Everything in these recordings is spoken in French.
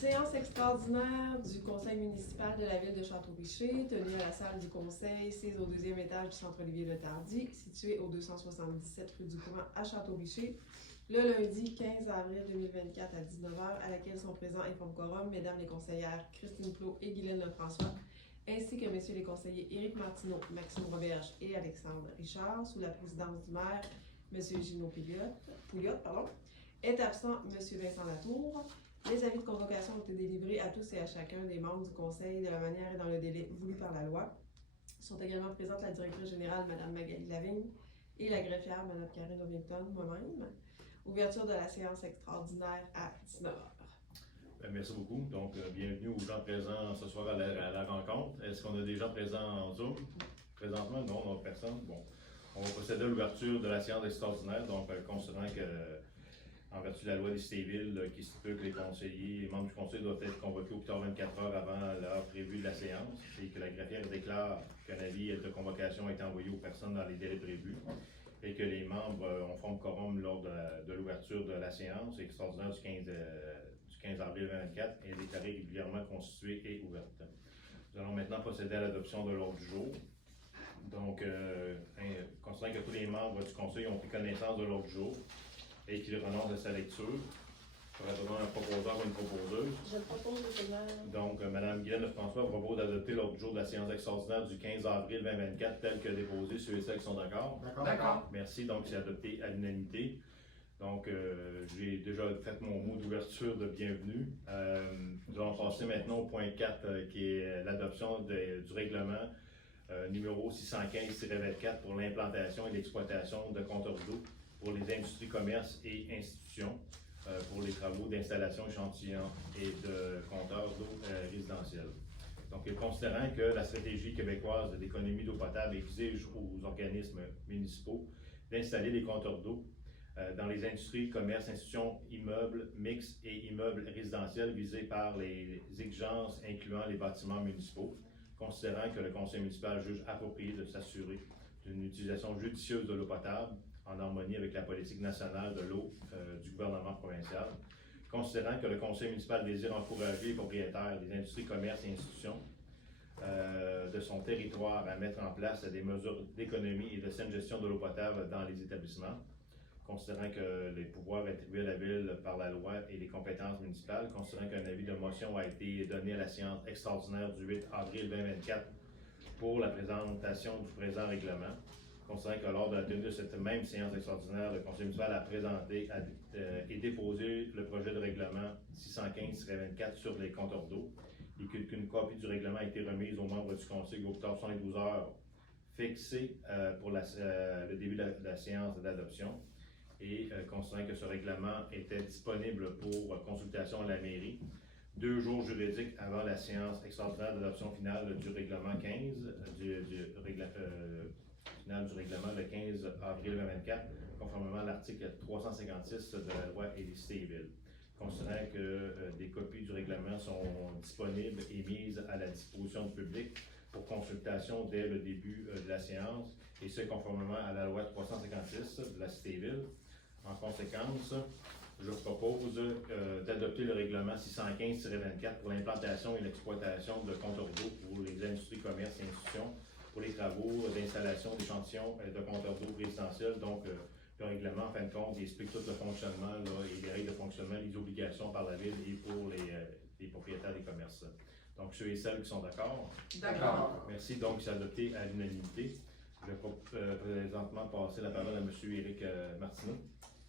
Séance extraordinaire du conseil municipal de la ville de Château-Richer, tenue à la salle du conseil, sise au deuxième étage du centre Olivier-Le-Tardy, situé au 277 rue du Courant à Château-Richer, le lundi 15 avril 2024 à 19h, à laquelle sont présents et forme quorum Mesdames les conseillères Christine Plot et Guylaine Lefrançois, ainsi que Messieurs les conseillers Éric Martineau, Maxime Roberge et Alexandre Richard, sous la présidence du maire, M. Gino Pouliot, est absent M. Vincent Latour. Les avis de convocation ont été délivrés à tous et à chacun des membres du conseil de la manière et dans le délai voulu par la loi. Sont également présentes la directrice générale, Mme Magali Lavigne, et la greffière, Mme Karine Ovington, moi-même. Ouverture de la séance extraordinaire à 19h. Merci beaucoup. Donc, bienvenue aux gens présents ce soir à la rencontre. Est-ce qu'on a des gens présents en Zoom? Présentement, non, on n'a personne. Bon, on va procéder à l'ouverture de la séance extraordinaire. Donc, considérant que, en vertu de la loi des cités-villes qui stipule que les conseillers, les membres du conseil doivent être convoqués au plus tard 24 heures avant l'heure prévue de la séance et que la greffière déclare qu'un avis de convocation a été envoyé aux personnes dans les délais prévus et que les membres ont forme quorum lors de l'ouverture de la séance extraordinaire du 15 avril 2024 est déclarée régulièrement constituée et ouverte. Nous allons maintenant procéder à l'adoption de l'ordre du jour. Donc, considérant que tous les membres du conseil ont pris connaissance de l'ordre du jour et qu'ils renoncent à sa lecture, je vais demander un proposeur ou une proposeuse. Je propose le Seigneur. Donc, Mme Guylaine Lefrançois propose d'adopter l'ordre du jour de la séance extraordinaire du 15 avril 2024 tel que déposé. Ceux et celles qui sont d'accord? D'accord. Merci. Donc, c'est adopté à l'unanimité. Donc, j'ai déjà fait mon mot d'ouverture de bienvenue. Nous allons passer maintenant au point 4, qui est l'adoption du règlement numéro 615-24 pour l'implantation et l'exploitation de compteurs d'eau pour les industries, commerces et institutions pour les travaux d'installation, échantillon et de compteurs d'eau résidentiels. Donc, considérant que la stratégie québécoise d'économie d'eau potable exige aux organismes municipaux d'installer des compteurs d'eau dans les industries, commerces, institutions, immeubles mixtes et immeubles résidentiels visés par les exigences incluant les bâtiments municipaux, considérant que le conseil municipal juge approprié de s'assurer d'une utilisation judicieuse de l'eau potable en harmonie avec la politique nationale de l'eau du gouvernement provincial, considérant que le conseil municipal désire encourager les propriétaires des industries, commerces et institutions de son territoire à mettre en place des mesures d'économie et de saine gestion de l'eau potable dans les établissements, considérant que les pouvoirs attribués à la Ville par la loi et les compétences municipales, considérant qu'un avis de motion a été donné à la séance extraordinaire du 8 avril 2024 pour la présentation du présent règlement, considérant que lors de la tenue de cette même séance extraordinaire, le conseil municipal a présenté et déposé le projet de règlement 615-24 sur les compteurs d'eau et qu'une copie du règlement a été remise aux membres du conseil au plus tard 72 heures fixées pour le début de la séance d'adoption. Et considérant que ce règlement était disponible pour consultation à la mairie 2 jours juridiques avant la séance extraordinaire d'adoption finale du règlement 15, final du règlement le 15 avril 2024, conformément à l'article 356 de la loi et des cités-villes. Considérant que des copies du règlement sont disponibles et mises à la disposition du public pour consultation dès le début de la séance, et ce conformément à la loi 356 de la cités-villes. En conséquence, je propose d'adopter le règlement 615-24 pour l'implantation et l'exploitation de compteurs d'eau pour les industries, commerces et institutions pour les travaux d'installation d'échantillons de compteurs d'eau résidentiels. Donc, le règlement, en fin de compte, il explique tout le fonctionnement et les règles de fonctionnement, les obligations par la Ville et pour les propriétaires des commerces. Donc, ceux et celles qui sont d'accord? D'accord. Merci. Donc, c'est adopté à l'unanimité. Je vais présentement passer la parole à M. Éric Martineau.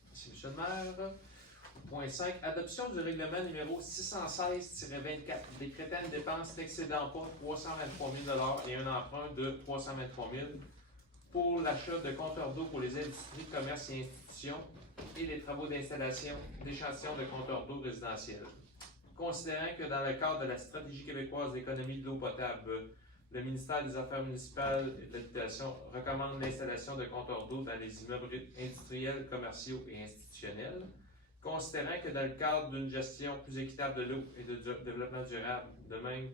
Merci, M. le maire. Point 5. Adoption du règlement numéro 616-24, décrétant une dépense n'excédant pas 323 000 et un emprunt de 323 000 pour l'achat de compteurs d'eau pour les industries, commerces et institutions et les travaux d'installation d'échantillons de compteurs d'eau résidentiels. Considérant que dans le cadre de la stratégie québécoise d'économie de l'eau potable, le ministère des Affaires municipales et de l'Habitation recommande l'installation de compteurs d'eau dans les immeubles industriels, commerciaux et institutionnels. Considérant que dans le cadre d'une gestion plus équitable de l'eau et de développement durable, de même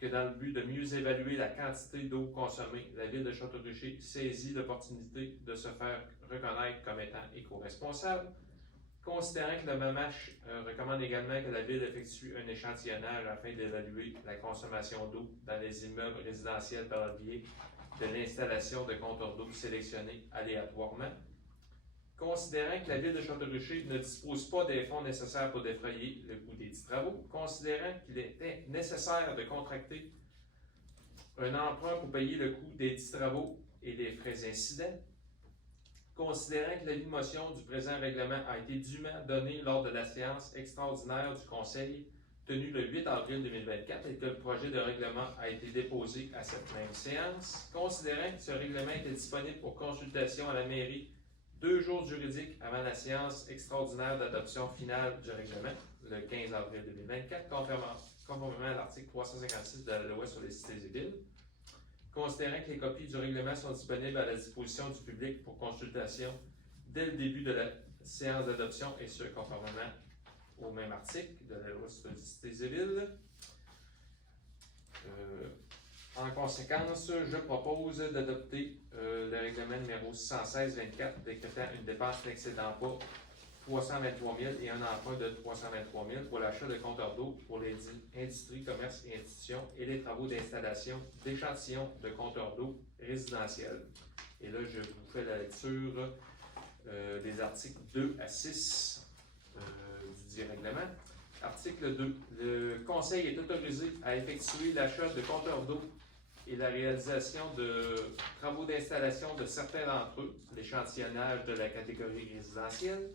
que dans le but de mieux évaluer la quantité d'eau consommée, la Ville de Château-Richer saisit l'opportunité de se faire reconnaître comme étant éco-responsable. Considérant que le MAMACH recommande également que la Ville effectue un échantillonnage afin d'évaluer la consommation d'eau dans les immeubles résidentiels par le biais de l'installation de compteurs d'eau sélectionnés aléatoirement. Considérant que la Ville de Château-Richer ne dispose pas des fonds nécessaires pour défrayer le coût des dits travaux, considérant qu'il était nécessaire de contracter un emprunt pour payer le coût des dits travaux et des frais incidents, considérant que l'avis de motion du présent règlement a été dûment donné lors de la séance extraordinaire du Conseil tenue le 8 avril 2024 et que le projet de règlement a été déposé à cette même séance, considérant que ce règlement était disponible pour consultation à la mairie 2 jours juridiques avant la séance extraordinaire d'adoption finale du règlement, le 15 avril 2024, conformément à l'article 356 de la loi sur les cités et villes. Considérant que les copies du règlement sont disponibles à la disposition du public pour consultation dès le début de la séance d'adoption, et ce, conformément au même article de la loi sur les cités et villes. En conséquence, je propose d'adopter le règlement numéro 616-24 décrétant une dépense n'excédant pas 323 000 et un emprunt de 323 000 pour l'achat de compteurs d'eau pour les industries, commerces et institutions et les travaux d'installation d'échantillons de compteurs d'eau résidentiels. Et là, je vous fais la lecture des articles 2 à 6 du dit règlement. Article 2. Le Conseil est autorisé à effectuer l'achat de compteurs d'eau et la réalisation de travaux d'installation de certains d'entre eux, l'échantillonnage de la catégorie résidentielle,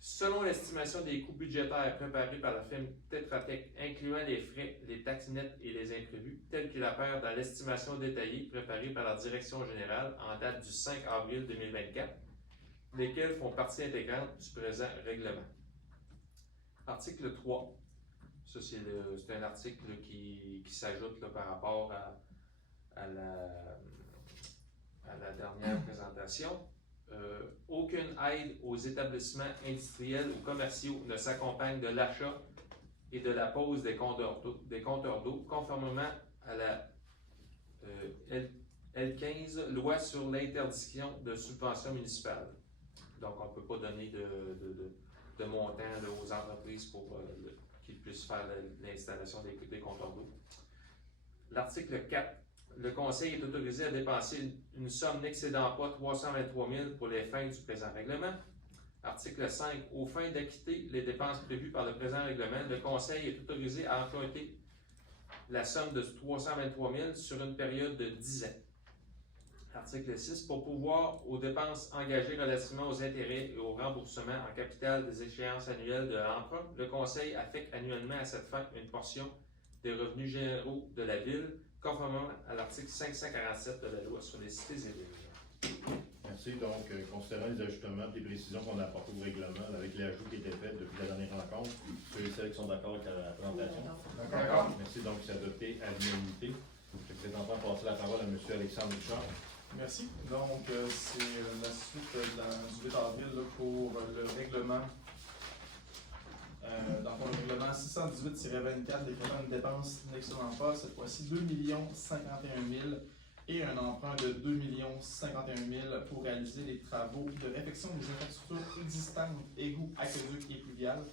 selon l'estimation des coûts budgétaires préparés par la firme Tetra Tech, incluant les frais, les taxes nettes et les imprévus, tels qu'il apparaît dans l'estimation détaillée préparée par la Direction générale en date du 5 avril 2024, lesquels font partie intégrante du présent règlement. Article 3. Ça, c'est un article qui s'ajoute par rapport à la dernière présentation. Aucune aide aux établissements industriels ou commerciaux ne s'accompagne de l'achat et de la pose des compteurs d'eau, conformément à la L15, loi sur l'interdiction de subventions municipales. Donc, on ne peut pas donner de montant là, aux entreprises pour qu'ils puissent faire l'installation des compteurs d'eau. L'article 4. Le Conseil est autorisé à dépenser une somme n'excédant pas 323 000 pour les fins du présent règlement. Article 5. Aux fins d'acquitter les dépenses prévues par le présent règlement, le Conseil est autorisé à emprunter la somme de 323 000 sur une période de 10 ans. Article 6. Pour pouvoir aux dépenses engagées relativement aux intérêts et au remboursement en capital des échéances annuelles de l'emprunt, le Conseil affecte annuellement à cette fin une portion des revenus généraux de la Ville, conformément à l'article 547 de la loi sur les cités et villes. Merci. Donc, considérant les ajustements et les précisions qu'on a apportées au règlement, avec l'ajout qui était fait depuis la dernière rencontre, ceux et celles qui sont d'accord avec la présentation? D'accord. Merci. Donc, c'est adopté à l'unanimité. Je vais présentement passer la parole à M. Alexandre Richard. Merci. Donc, c'est la suite du 8 avril là, pour le règlement. Dans le règlement 618-24, décrétant une dépense n'excédant pas, cette fois-ci 2 051 000 et un emprunt de 2 051 000 pour réaliser les travaux de réfection des infrastructures existantes, égouts, aqueducs et pluviales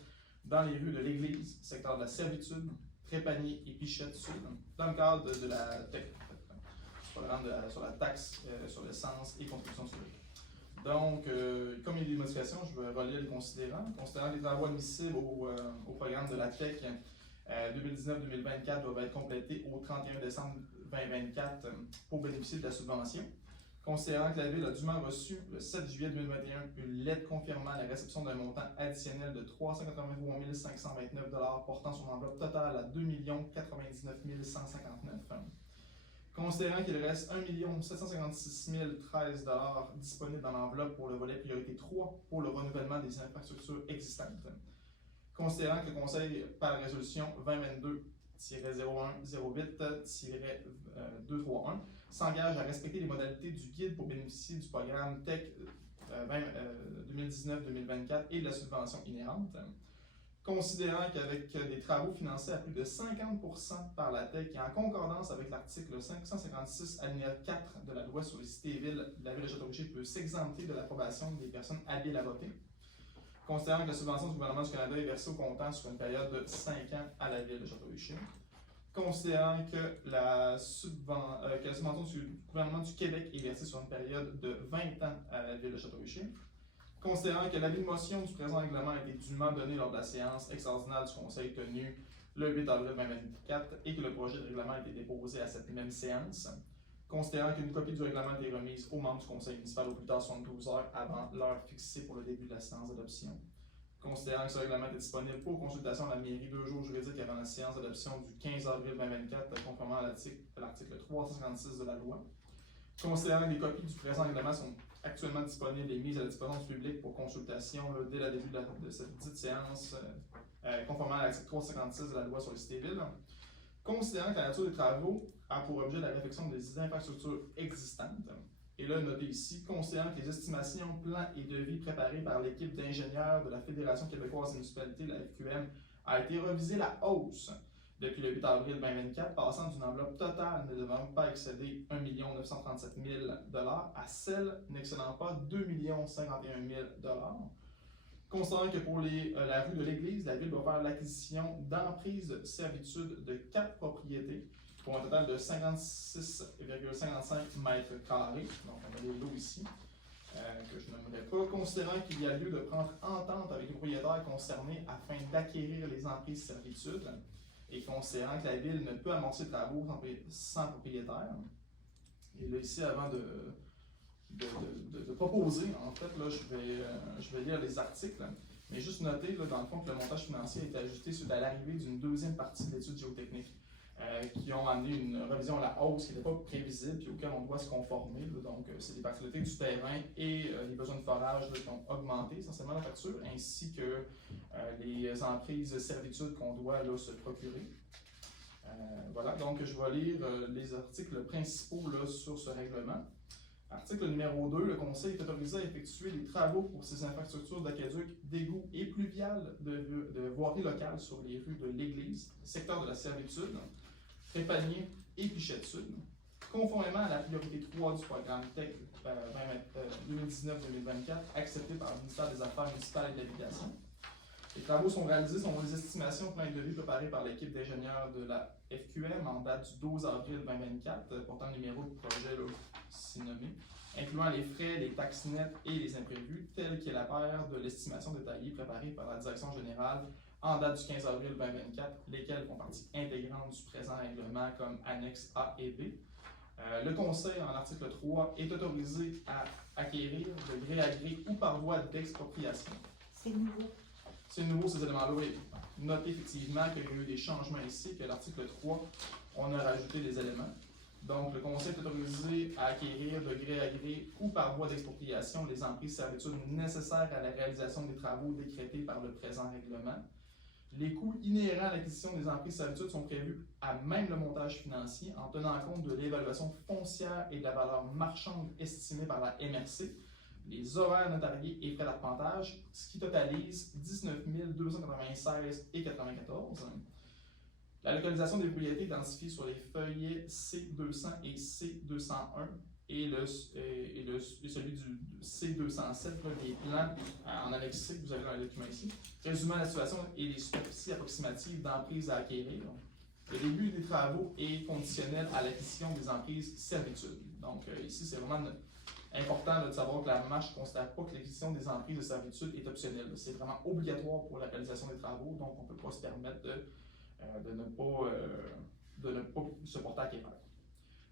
dans les rues de l'Église, secteur de la Servitude, Trépanier et Pichette Sud, dans le cadre de la programme sur la taxe sur l'essence et contribution sur le prix. Donc, comme il y a des modifications, je vais relire les considérants. Considérant que les travaux admissibles au programme de la TEC 2019-2024 doivent être complétés au 31 décembre 2024 pour bénéficier de la subvention. Considérant que la Ville a dûment reçu le 7 juillet 2021 une lettre confirmant la réception d'un montant additionnel de 383 529 $ portant son enveloppe totale à 2 099 159 $. Considérant qu'il reste 1 756 013 $ disponibles dans l'enveloppe pour le volet priorité 3 pour le renouvellement des infrastructures existantes. Considérant que le Conseil, par la résolution 2022-0108-231, s'engage à respecter les modalités du guide pour bénéficier du programme TEC 2019-2024 et de la subvention inhérente. Considérant qu'avec des travaux financés à plus de 50% par la TEC et en concordance avec l'article 556 alinéa 4 de la loi sur les cités et villes, la Ville de Château-Richer peut s'exempter de l'approbation des personnes habiles à voter. Considérant que la subvention du gouvernement du Canada est versée au comptant sur une période de 5 ans à la ville de Château-Richer. Considérant que la subvention du gouvernement du Québec est versée sur une période de 20 ans à la ville de Château-Richer. Considérant que l'avis de motion du présent règlement a été dûment donné lors de la séance extraordinaire du Conseil tenue le 8 avril 2024 et que le projet de règlement a été déposé à cette même séance. Considérant qu'une copie du règlement a été remise aux membres du Conseil municipal au plus tard 72 heures avant l'heure fixée pour le début de la séance d'adoption. Considérant que ce règlement est disponible pour consultation à la mairie 2 jours juridiques avant la séance d'adoption du 15 avril 2024, conformément à l'article 356 de la loi. Considérant que les copies du présent règlement sont actuellement disponibles et mises à la disposition du public pour consultation dès le début de cette dite séance, conformément à l'article 356 de la loi sur les cités-villes. Considérant que la nature des travaux a pour objet la réfection des infrastructures existantes, et là, notez ici, considérant que les estimations, plans et devis préparés par l'équipe d'ingénieurs de la Fédération québécoise des municipalités, la FQM, a été revisée à la hausse depuis le 8 avril 2024, passant d'une enveloppe totale ne devant pas excéder 1 937 000 à celle n'excédant pas 2 051 000 Considérant que pour la rue de l'Église, la Ville va faire l'acquisition d'emprises de servitude de 4 propriétés pour un total de 56,55 mètres carrés. Donc, on a les lots ici, que je n'aimerais pas. Considérant qu'il y a lieu de prendre entente avec les propriétaires concernés afin d'acquérir les emprises de servitude, et considérant que la Ville ne peut amorcer de travaux sans propriétaire. Et là, ici, avant de proposer, en fait, là, je vais lire les articles, mais juste noter, là, dans le fond, que le montage financier a été ajusté suite à l'arrivée d'une deuxième partie de l'étude géotechnique, qui ont amené une révision à la hausse qui n'était pas prévisible et auquel on doit se conformer. Là. Donc, c'est les particularités du terrain et les besoins de forage là, qui ont augmenté essentiellement la facture, ainsi que les emprises de servitude qu'on doit là, se procurer. Voilà, donc je vais lire les articles principaux là, sur ce règlement. Article numéro 2, le Conseil est autorisé à effectuer des travaux pour ces infrastructures d'aqueduc, d'égouts et pluviales de voirie locale sur les rues de l'Église, secteur de la servitude, Trépanier et Pichettude, conformément à la priorité 3 du programme TEC 2019-2024, accepté par le ministère des Affaires municipales et de l'Habitation. Les travaux sont réalisés selon les estimations plein de devis préparées par l'équipe d'ingénieurs de la FQM en date du 12 avril 2024, portant le numéro de projet si nommé, incluant les frais, les taxes nettes et les imprévus, tels qu'est la paire de l'estimation détaillée préparée par la Direction générale en date du 15 avril 2024, lesquelles font partie intégrante du présent règlement comme annexe A et B. Le Conseil, en article 3, est autorisé à acquérir de gré à gré ou par voie d'expropriation. C'est nouveau. C'est nouveau ces éléments-là, oui. Notez effectivement qu'il y a eu des changements ici, que l'article 3, on a rajouté des éléments. Donc, le Conseil est autorisé à acquérir de gré à gré ou par voie d'expropriation les emprises servitudes nécessaires à la réalisation des travaux décrétés par le présent règlement. Les coûts inhérents à l'acquisition des emprises servitudes sont prévus à même le montage financier en tenant compte de l'évaluation foncière et de la valeur marchande estimée par la MRC, les horaires notariés et frais d'arpentage, ce qui totalise 19 296,94 $. La localisation des propriétés identifiées sur les feuillets C200 et C201 et celui du C207, les plans en annexe C que vous avez dans le document ici, résumant la situation et les superficies approximatives d'emprises à acquérir. Le début des travaux est conditionnel à l'acquisition des emprises servitudes. Donc ici, c'est vraiment important de savoir que la marche ne considère pas que l'acquisition des emprises de servitude est optionnelle. C'est vraiment obligatoire pour la réalisation des travaux, donc on ne peut pas se permettre de ne pas se porter à quérir.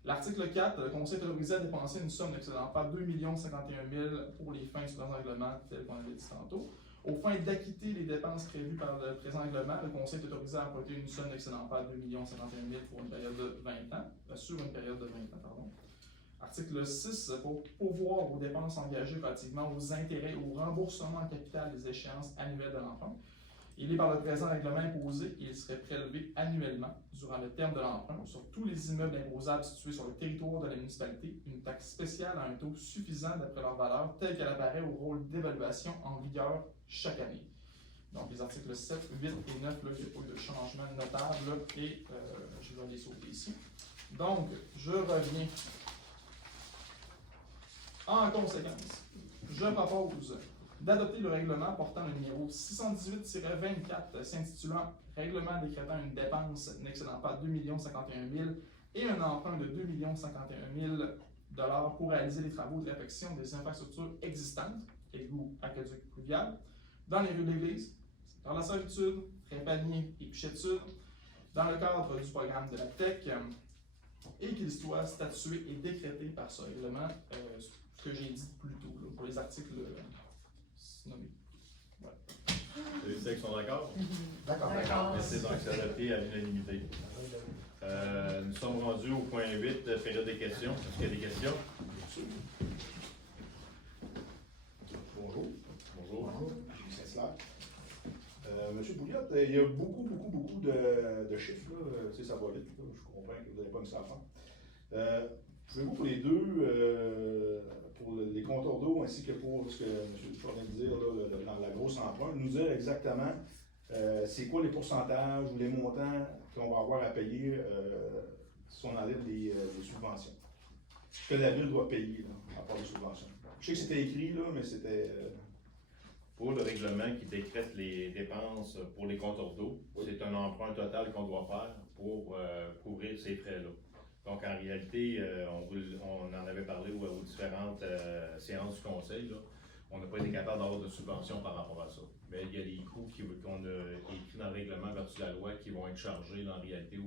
L'article 4, le Conseil est autorisé à dépenser une somme n'excédant pas 2 051 000 pour les fins du présent règlement, tel qu'on avait dit tantôt. Aux fins d'acquitter les dépenses prévues par le présent règlement, le Conseil est autorisé à emprunter une somme n'excédant pas 2 051 000 pour une période de 20 ans, sur une période de 20 ans, pardon. Article 6, pour pourvoir aux dépenses engagées relativement aux intérêts ou au remboursement en capital des échéances annuelles de l'emprunt. Il est par le présent règlement imposé et il serait prélevé annuellement durant le terme de l'emprunt sur tous les immeubles imposables situés sur le territoire de la municipalité, une taxe spéciale à un taux suffisant d'après leur valeur, telle qu'elle apparaît au rôle d'évaluation en vigueur chaque année. Donc les articles 7, 8 et 9, là, il n'y a pas eu de changement notable là, et je vais les sauter ici. Donc, je reviens. En conséquence, je propose d'adopter le règlement portant le numéro 618-24 s'intitulant « Règlement décrétant une dépense n'excédant pas 2 051 000 et un emprunt de 2 051 000 pour réaliser les travaux de réfection des infrastructures existantes, égouts, aqueducs, pluviales, dans les rues de l'Église, dans la servitude, Trépanier et Pichettude, dans le cadre du programme de la TEC, et qu'il soit statué et décrété par ce règlement, ce que j'ai dit plus tôt, là, pour les articles nommés. Voilà. Les textes sont d'accord? D'accord. Merci, donc c'est adopté à l'unanimité. Nous sommes rendus au point 8, période des questions. Est-ce qu'il y a des questions? Bonjour. Bonjour. Gilles Saint-Hilaire. Monsieur Pouliot, il y a beaucoup de chiffres, là. Tu sais, ça va vite, là. Je comprends que vous n'avez pas mis ça à faire. Pouvez-vous pour les deux, pour les compteurs d'eau ainsi que pour ce que M. Dufour vient de dire, là, dans la grosse empreinte, nous dire exactement c'est quoi les pourcentages ou les montants qu'on va avoir à payer si on enlève les subventions. Ce que la ville doit payer, là, à part les subventions. Je sais que c'était écrit, là, mais c'était... Pour le règlement qui décrète les dépenses pour les compteurs d'eau, c'est un emprunt total qu'on doit faire pour couvrir ces frais-là. Donc, en réalité, on en avait parlé aux différentes séances du conseil, là. On n'a pas été capable d'avoir de subventions par rapport à ça. Mais il y a des coûts qu'on a écrits dans le règlement vertu la loi qui vont être chargés en réalité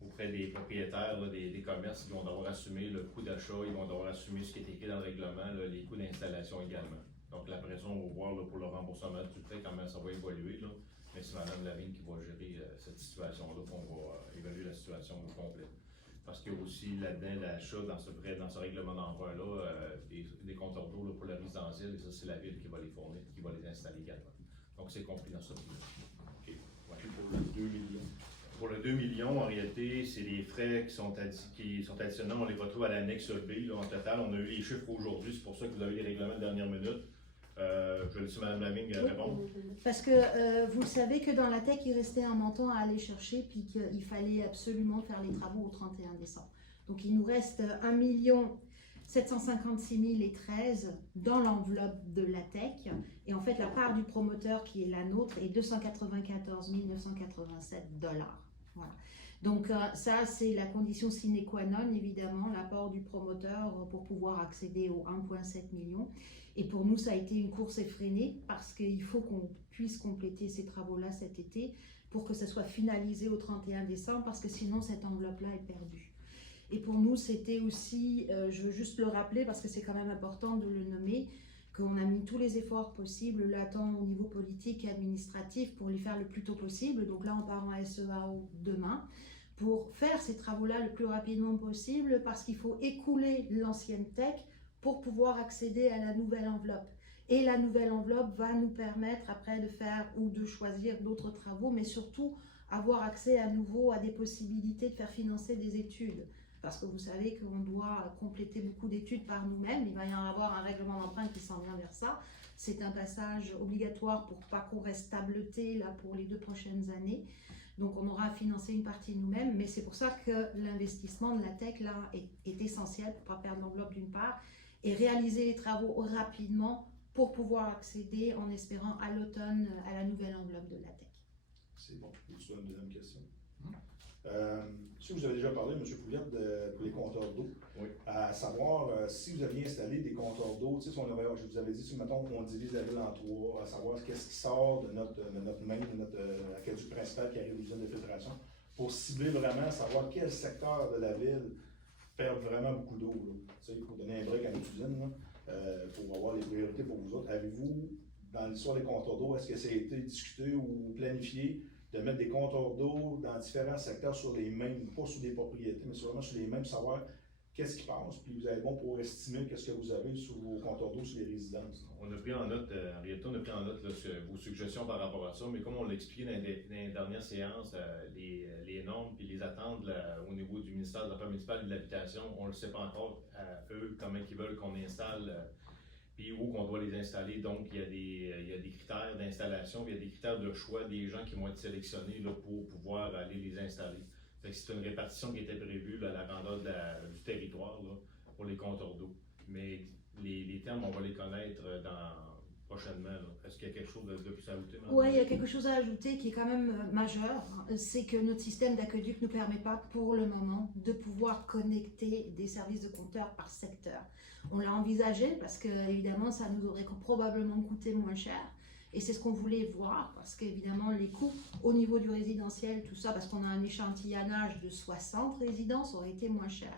auprès des propriétaires, là, des commerces qui vont devoir assumer le coût d'achat, ils vont devoir assumer ce qui est écrit dans le règlement, là, les coûts d'installation également. Donc, la pression, on va voir là, pour le remboursement du prêt, comment ça va évoluer. Là. Mais c'est Mme Lavigne qui va gérer cette situation-là, qu'on va évaluer la situation au complet. Parce qu'il y a aussi là-dedans l'achat dans ce prêt, dans ce règlement d'emprunt-là, des compteurs d'eau là, pour le résidentiel, et ça, c'est la ville qui va les fournir, qui va les installer également. Donc, c'est compris dans ce prix-là. Okay. Ouais, pour le 2 millions. Pour le 2 millions, en réalité, c'est des frais qui sont additionnels. On les retrouve à l'annexe B. Là, en total, on a eu les chiffres aujourd'hui. C'est pour ça que vous avez les règlements de dernière minute. Je vais laisser Mme Lavigne répondre. Parce que vous le savez que dans la TEC, il restait un montant à aller chercher, puis qu'il fallait absolument faire les travaux au 31 décembre. Donc il nous reste 1 756 013 dans l'enveloppe de la TEC. Et en fait, la part du promoteur qui est la nôtre est 294 987 $. Voilà. Donc ça, c'est la condition sine qua non, évidemment, l'apport du promoteur pour pouvoir accéder aux 1,7 million. Et pour nous, ça a été une course effrénée parce qu'il faut qu'on puisse compléter ces travaux-là cet été pour que ça soit finalisé au 31 décembre parce que sinon, cette enveloppe-là est perdue. Et pour nous, c'était aussi, je veux juste le rappeler parce que c'est quand même important de le nommer, qu'on a mis tous les efforts possibles, là, tant au niveau politique qu'administratif, pour les faire le plus tôt possible. Donc là, on part en SEAO demain pour faire ces travaux-là le plus rapidement possible parce qu'il faut écouler l'ancienne TEC pour pouvoir accéder à la nouvelle enveloppe. Et la nouvelle enveloppe va nous permettre après de faire ou de choisir d'autres travaux, mais surtout avoir accès à nouveau à des possibilités de faire financer des études. Parce que vous savez qu'on doit compléter beaucoup d'études par nous-mêmes. Il va y en avoir un règlement d'emprunt qui s'en vient vers ça. C'est un passage obligatoire pour pas qu'on reste tableté là, pour les 2 prochaines années. Donc on aura à financer une partie nous-mêmes, mais c'est pour ça que l'investissement de la TEC là, est essentiel pour ne pas perdre l'enveloppe d'une part et réaliser les travaux rapidement pour pouvoir accéder en espérant à l'automne à la nouvelle enveloppe de la TEC. C'est bon. Tu as une deuxième question. Si vous avez déjà parlé, M. Pouliot, pour les compteurs d'eau, Oui. à savoir si vous aviez installé des compteurs d'eau, tu sais, je vous avais dit, si mettons qu'on divise la ville en 3, à savoir qu'est-ce qui sort de notre main, de notre aqueduc principal qui arrive aux usines de filtration, pour cibler vraiment, à savoir quel secteur de la ville perd vraiment beaucoup d'eau. Tu sais, pour donner un break à notre usine, là, pour avoir les priorités pour vous autres. Avez-vous, dans l'histoire des compteurs d'eau, est-ce que ça a été discuté ou planifié de mettre des compteurs d'eau dans différents secteurs sur les mêmes, pas sur des propriétés, mais vraiment sur les mêmes, savoir qu'est-ce qui passe, puis vous allez bon pour estimer qu'est-ce que vous avez sur vos compteurs d'eau sur les résidences. On a pris en note, en réalité, on a pris en note là, vos suggestions par rapport à ça, mais comme on l'a expliqué dans les dernières séances, les normes et les attentes là, au niveau du ministère de l'Affaires municipales et de l'Habitation, on ne le sait pas encore, eux, comment ils veulent qu'on installe, puis où qu'on doit les installer. Donc, il y a des critères d'installation, il y a des critères de choix des gens qui vont être sélectionnés là, pour pouvoir aller les installer. Fait que c'est une répartition qui était prévue là, à la grandeur du territoire là, pour les compteurs d'eau. Mais les termes, on va les connaître prochainement. Est-ce qu'il y a quelque chose de plus à ajouter? Oui, il y a quelque chose à ajouter qui est quand même majeur. C'est que notre système d'aqueduc ne nous permet pas pour le moment de pouvoir connecter des services de compteurs par secteur. On l'a envisagé parce que évidemment ça nous aurait probablement coûté moins cher. Et c'est ce qu'on voulait voir parce qu'évidemment les coûts au niveau du résidentiel, tout ça, parce qu'on a un échantillonnage de 60 résidences, aurait été moins cher.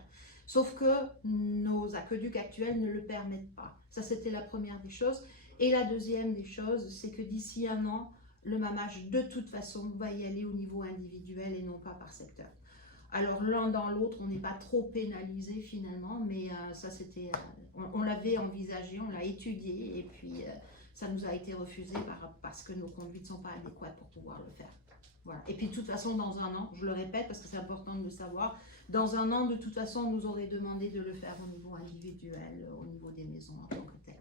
Sauf que nos aqueducs actuels ne le permettent pas. Ça, c'était la première des choses. Et la deuxième des choses, c'est que d'ici un an, le mamage, de toute façon, va y aller au niveau individuel et non pas par secteur. Alors, l'un dans l'autre, on n'est pas trop pénalisé finalement, mais ça, c'était, on l'avait envisagé, on l'a étudié, et puis ça nous a été refusé parce que nos conduites ne sont pas adéquates pour pouvoir le faire. Voilà. Et puis, de toute façon, dans un an, je le répète parce que c'est important de le savoir, dans un an, de toute façon, on nous aurait demandé de le faire au niveau individuel, au niveau des maisons en tant que tel.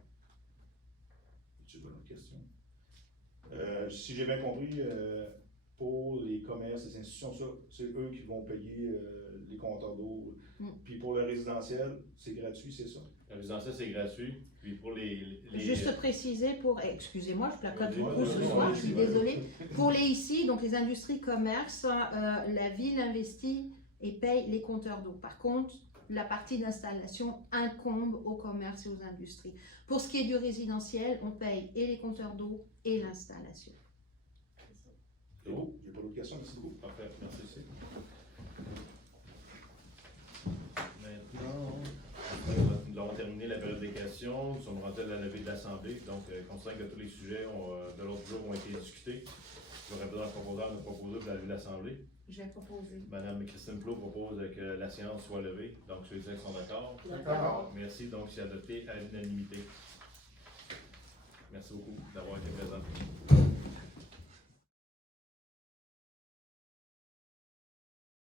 C'est une bonne question. Si j'ai bien compris, pour les commerces, les institutions, ça, c'est eux qui vont payer les compteurs d'eau. Puis pour le résidentiel, c'est gratuit, c'est ça? Le résidentiel, c'est gratuit. Puis pour les Juste préciser pour, excusez-moi, je placote Vas-y, beaucoup ce vas-y, soir, vas-y, je suis vas-y. désolée. Pour les ici, donc les industries commerces, la ville investit et paye les compteurs d'eau. Par contre, la partie d'installation incombe aux commerces et aux industries. Pour ce qui est du résidentiel, on paye et les compteurs d'eau et l'installation. C'est beau, j'ai pas d'autres questions, merci beaucoup. Parfait, merci aussi. Maintenant, nous avons terminé la période des questions. Nous sommes rendus à la levée de l'Assemblée. Donc, considérant que tous les sujets de l'autre jour ont été discutés, j'aurais besoin d'un proposeur de proposer pour la levée de l'Assemblée. Je vais proposer. Madame Christine Plot propose que la séance soit levée. Donc, ceux qui sont d'accord. D'accord. Merci. Donc, c'est adopté à l'unanimité. Merci beaucoup d'avoir été présent.